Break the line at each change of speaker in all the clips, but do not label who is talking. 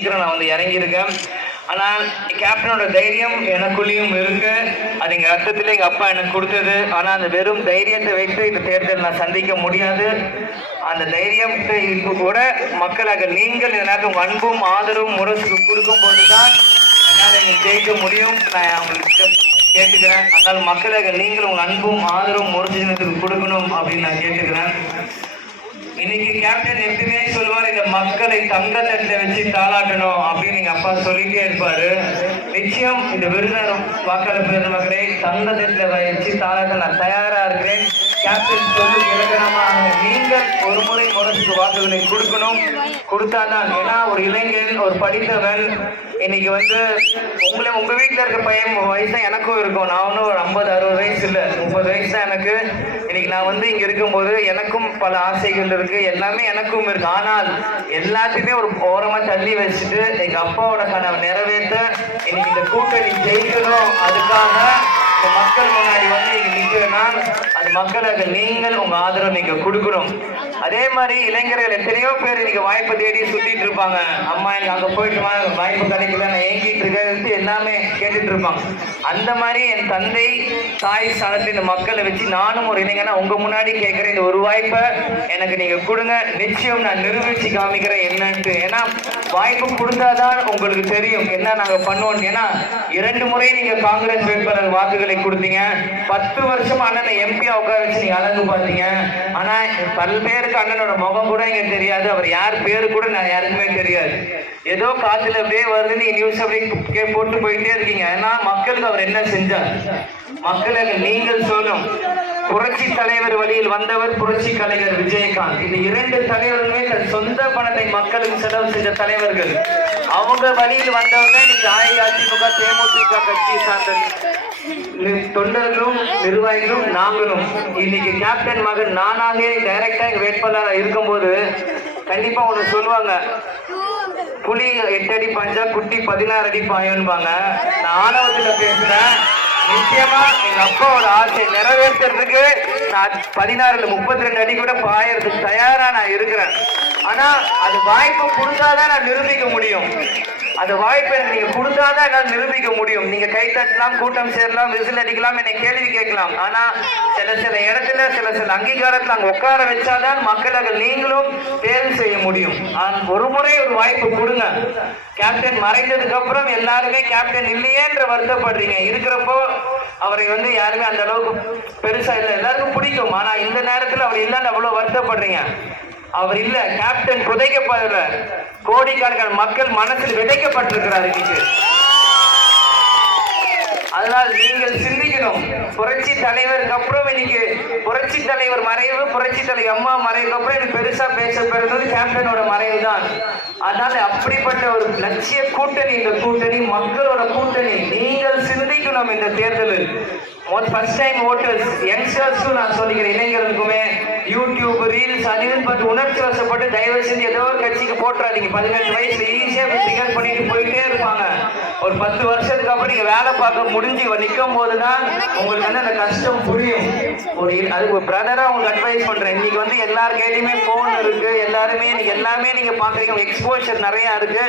சீக்கிரம் நான் வந்து இறங்கியிருக்கேன். ஆனால் கேப்டனோட தைரியம் எனக்குள்ளேயும் இருக்கு. அது எங்கள் அர்த்தத்தில் எங்கள் அப்பா எனக்கு கொடுத்தது. ஆனால் அந்த வெறும் தைரியத்தை வைத்து இந்த தேர்தல் நான் சந்திக்க முடியாது. அந்த தைரியத்தை கூட மக்களாக நீங்கள் எனக்கு உங்கள் அன்பும் ஆதரவும் முரசுக்கு கொடுக்கும் போது தான் என்னால் நீங்கள் ஜெயிக்க முடியும். நான் அவங்களுக்கு கேட்டுக்கிறேன். அதனால் மக்களாக நீங்கள் உங்கள் அன்பும் ஆதரவும் முரசு கொடுக்கணும் அப்படின்னு நான் கேட்டுக்கிறேன். இன்னைக்கு கேப்டன் எப்பவுமே சொல்லுவார் இந்த மக்களை தங்க வச்சு தாளாட்டணும் அப்படின்னு எங்க அப்பா சொல்லிட்டே இருப்பாரு. நிச்சயம் இந்த விருதுநர் வாக்காளர் பிறந்த மக்களை தங்க வச்சு தாளாட்ட நான் தயாரா இருக்கிறேன். கேப்டன் சொல்லி இலக்கணமா நீங்கள் ஒரு முறை முரசுக்கு வாக்குகளை கொடுக்கணும். கொடுத்தாதான் ஏன்னா ஒரு இளைஞன் ஒரு படித்தவன் இன்னைக்கு வந்து உங்களை உங்க வீட்டில் இருக்க பையன் வயசு தான் எனக்கும் இருக்கும். நான் ஒன்றும் ஒரு ஐம்பது அறுபது வயசு இல்லை. முப்பது வயசு தான் எனக்கு. இன்னைக்கு நான் வந்து இங்க இருக்கும்போது எனக்கும் பல ஆசைகள் இருக்கு. எல்லாமே எனக்கும் இருக்கு. ஆனால் எல்லாத்தையுமே ஒரு ஓரமா தள்ளி வச்சுட்டு எங்க அப்பாவோட கனவு நிறைவேற்ற இன்னைக்கு இந்த கூட்டணி ஜெயிக்கணும். அதுக்காக மக்கள் முன்னாடி வந்து நீங்க நிக்கிறேன்னா அது மக்களுக்கு நீங்கள் உங்க ஆதரவு நீங்க கொடுக்கணும். அதே மாதிரி இளைஞர்கள் எத்தனையோ பேர் இன்னைக்கு வாய்ப்பு தேடி சுத்திட்டு இருப்பாங்க. அம்மா எனக்கு அங்க போயிட்டு வா, வாய்ப்பு கிடைக்கல நான் ஏங்கிட்டு இருக்கேன் எல்லாமே கேட்டுட்டு இருப்பாங்க. அந்த மாதிரி என் தந்தை தாய் ஸ்தானத்தில் இந்த மக்களை வச்சு நானும் ஒரு இளைஞனா உங்க முன்னாடி கேட்கிறேன் இந்த ஒரு வாய்ப்பை எனக்கு நீங்க கொடுங்க. நிச்சயம் நான் நிரூபிச்சு காமிக்கிறேன் என்னன்ட்டு. ஏன்னா வாய்ப்பு கொடுத்தாதான் உங்களுக்கு தெரியும் என்ன நாங்க பண்ணுவோம் ஏன்னா இரண்டு முறை நீங்க காங்கிரஸ் வேட்பாளர் வாக்குகளை கொடுத்தீங்க. பத்து வருஷம் அண்ணனை எம்பியா உட்கார வச்சு நீங்க அழகு பார்த்தீங்க. ஆனா பல்வேறுக்கு அண்ணனோட முகம் கூட இங்க தெரியாது. அவர் யார் பேரு கூட நான் யாருக்குமே தெரியாது. ஏதோ காத்துல அப்படியே வருதுன்னு நியூஸ் அப்படியே போட்டு போயிட்டே இருக்கீங்க. ஏன்னா மக்களுக்கு அவர் என்ன செஞ்சார்? மக்களுக்கு நீங்கள் சொல்லும். புரட்சி தலைவர் வழியில் வந்தவர் புரட்சி கலைஞர் விஜயகாந்த். இந்த இரண்டு தலைவர்களுமே தன் சொந்த பணத்தை மக்களுக்கு செலவு செஞ்ச தலைவர்கள். அவங்க வழியில் வந்தவங்க நீங்க அஇஅதிமுக தேமுதிக கட்சி சார்ந்த தொண்டர்களும் நிர்வாகிகளும் நாங்களும். இன்னைக்கு கேப்டன் மகன் நானாகவே டைரக்டா எங்க வேட்பாளராக இருக்கும்போது கண்டிப்பா ஒண்ணு சொல்லுவாங்க. புலி எட்டு அடி பாஞ்சா குட்டி பதினாறு அடி பாயம்பாங்க. நான் ஆணவத்துல பேசுறேன். நிச்சயமா எங்க அப்பாவோட ஆசை நிறைவேற்றுறதுக்கு நான் பதினாறுல முப்பத்தி ரெண்டு அடி கூட பாயறதுக்கு தயாரா நான் இருக்கிறேன். ஆனா அது வாய்ப்பு கொடுத்தாதான் நான் நிரூபிக்க முடியும். அந்த வாய்ப்பை எனக்கு நீங்க கொடுத்தாதான் என்னால் நிரூபிக்க முடியும். நீங்க கை தட்டலாம் கூட்டம் சேரலாம் விசில் அடிக்கலாம் என்னை கேள்வி கேட்கலாம். ஆனா சில சில இடத்துல சில சில அங்கீகாரத்தில் அங்க உட்கார வச்சாதான் மக்களாக நீங்களும் தேர்வு செய்ய முடியும். ஆனால் ஒரு முறை ஒரு வாய்ப்பு கொடுங்க. கேப்டன் மறைந்ததுக்கு அப்புறம் எல்லாருமே கேப்டன் இல்லையேன்ற வருத்தப்படுறீங்க. இருக்கிறப்போ அவரை வந்து யாருமே அந்த அளவுக்கு பெருசா இல்லை. எல்லாருக்கும் பிடிக்கும். ஆனா இந்த நேரத்துல அவர் இல்லைன்னு அவ்வளவு வருத்தப்படுறீங்க. அவர் இல்ல. கேப்டன் புதைக்கப்படல. கோடிக்கணக்கான மக்கள் மனசில் விதைக்கப்பட்டிருக்கிறார் இன்னைக்கு. அதனால் நீங்கள் சிந்திக்கணும். புரட்சி தலைவருக்கு அப்புறம் இன்னைக்கு புரட்சி தலைவர் மறைவு புரட்சி தலைவர் அம்மா மறைவுக்கு அப்புறம் எனக்கு பெருசா பேசப்படுறது கேப்டனோட மறைவு தான் அதனால அப்படிப்பட்ட ஒரு லட்சிய கூட்டணி இந்த கூட்டணி மக்களோட கூட்டணி நீங்கள் சிந்திக்கணும் இந்த தேர்தலில் ஃபர்ஸ்ட் டைம் ஓட்டர்ஸ் யங்ஸ்டர்ஸும் நான் சொல்லிக்கிறேன் இளைஞர்களுக்குமே யூடியூப் ரீல்ஸ் அது இதுன்னு பார்த்து உணர்ச்சி வசப்பட்டு தயவு செஞ்சு ஏதோ ஒரு கட்சிக்கு போட்டுறாதீங்க. பதினெட்டு வயசு ஈஸியா பண்ணிட்டு போயிட்டே இருப்பாங்க. ஒரு பத்து வருஷத்துக்கு அப்புறம் நீங்க வேலை பார்க்க முடிஞ்சு நிற்கும் போதுதான் உங்களுக்கு வந்து அந்த கஷ்டம் புரியும். ஒரு அது ஒரு பிரதரா உங்களுக்கு அட்வைஸ் பண்றேன். இன்னைக்கு வந்து எல்லார் கையிலுமே போன் இருக்கு. எல்லாருமே இன்னைக்கு எல்லாமே நீங்க பாக்குறீங்க. எக்ஸ்போஷர் நிறைய இருக்கு.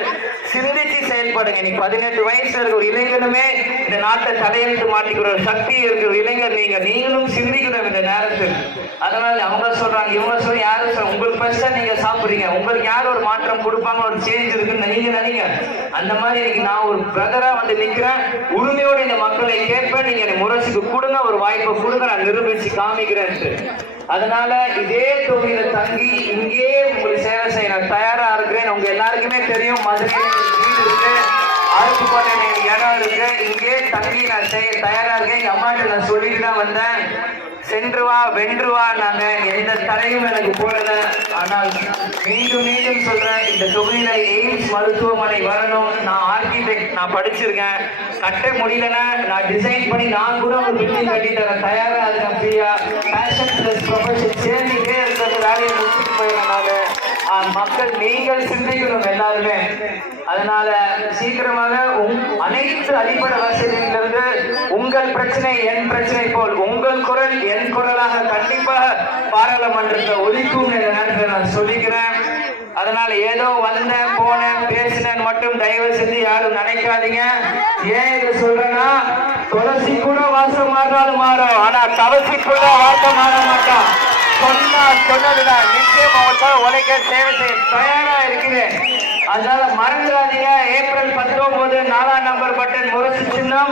சிந்திச்சு செயல்படுங்க. இன்னைக்கு பதினெட்டு வயசுல இருக்க ஒரு இளைஞனுமே இந்த நாட்டை தலையெழுத்து மாட்டிக்கிற ஒரு சக்தி இருக்கிற இளைஞர் நீங்க. நீங்களும் சிந்திக்கணும் இந்த நேரத்தில். அதனால அவங்க சொல்றாங்க இவங்க சொல்லி யாரும் சொல்ல உங்களுக்கு பெருசா நீங்க சாப்பிடுறீங்க. உங்களுக்கு யார் ஒரு மாற்றம் கொடுப்பாங்க? ஒரு சேஞ்ச் இருக்குன்னு நீங்க நினைங்க. அந்த மாதிரி நான் ஒரு பிரதரா வந்து நிக்கிறேன். உரிமையோடு இந்த மக்களை கேட்பேன். நீங்க எனக்கு முரசுக்கு கொடுங்க. ஒரு வாய்ப்பை கொடுங்க. நான் நிரூபிச்சு காமிக்கிறேன் அதனால இதே தொகுதியில தங்கி இங்கே உங்களுக்கு சேவை செய்ய நான் தயாரா இருக்கிறேன். உங்க எல்லாருக்குமே தெரியும். மதுரை வீடு இருக்கு. அருப்புக்கோட்டை எனக்கு இடம் இருக்கு. இங்கே தங்கி நான் செய்ய தயாரா இருக்கேன். எங்க அம்மாட்ட நான் சொல்லிட்டு தான் வந்தேன். சென்று வா வென்று வா நாங்க. எந்த தடையும் எனக்கு போடல. ஆனால் மீண்டும் மீண்டும் சொல்றேன் இந்த தொகுதியில எய்ம்ஸ் மருத்துவமனை வரணும். நான் ஆர்கிடெக்ட் நான் படிச்சிருக்கேன். கட்ட முடியலன்னா நான் டிசைன் பண்ணி நான் கூட ஒரு பில்டிங் கட்டி தரேன் தயாரா இருக்கேன் ஃப்ரீயா பேஷன் பிளஸ் ப்ரொஃபஷன் சேர்ந்து மக்கள் நீங்கள் சிந்திக்கணும் எல்லாருமே. அதனால சீக்கிரமாக உங்- அனைத்து அடிப்படை வசதியிலிருந்து உங்கள் பிரச்சனை என் பிரச்சனை போல் உங்கள் குரல் என் குரலாக கண்டிப்பாக பாராளுமன்றத்தை ஒதுக்கும் இந்த நேரத்தில் நான் சொல்லிக்கிறேன். அதனால ஏதோ வந்தேன் போனேன் பேசினேன் மட்டும் தயவு செஞ்சு யாரும் நினைக்காதீங்க. ஏன் இதை சொல்றேன்னா துளசி கூட வாசம் மாறினாலும் மாறும். ஆனா தவசி கூட வாசம் மாற மாட்டான். நான் சொன்னதுதான். நிச்சயம் உங்களுக்காக உழைக்க சேவை செய்ய தயாரா இருக்கிறேன். அதனால மறந்துடாதீங்க. ஏப்ரல் பத்தொன்பது நாலாம் நம்பர் பட்டன் முரசு சின்னம்.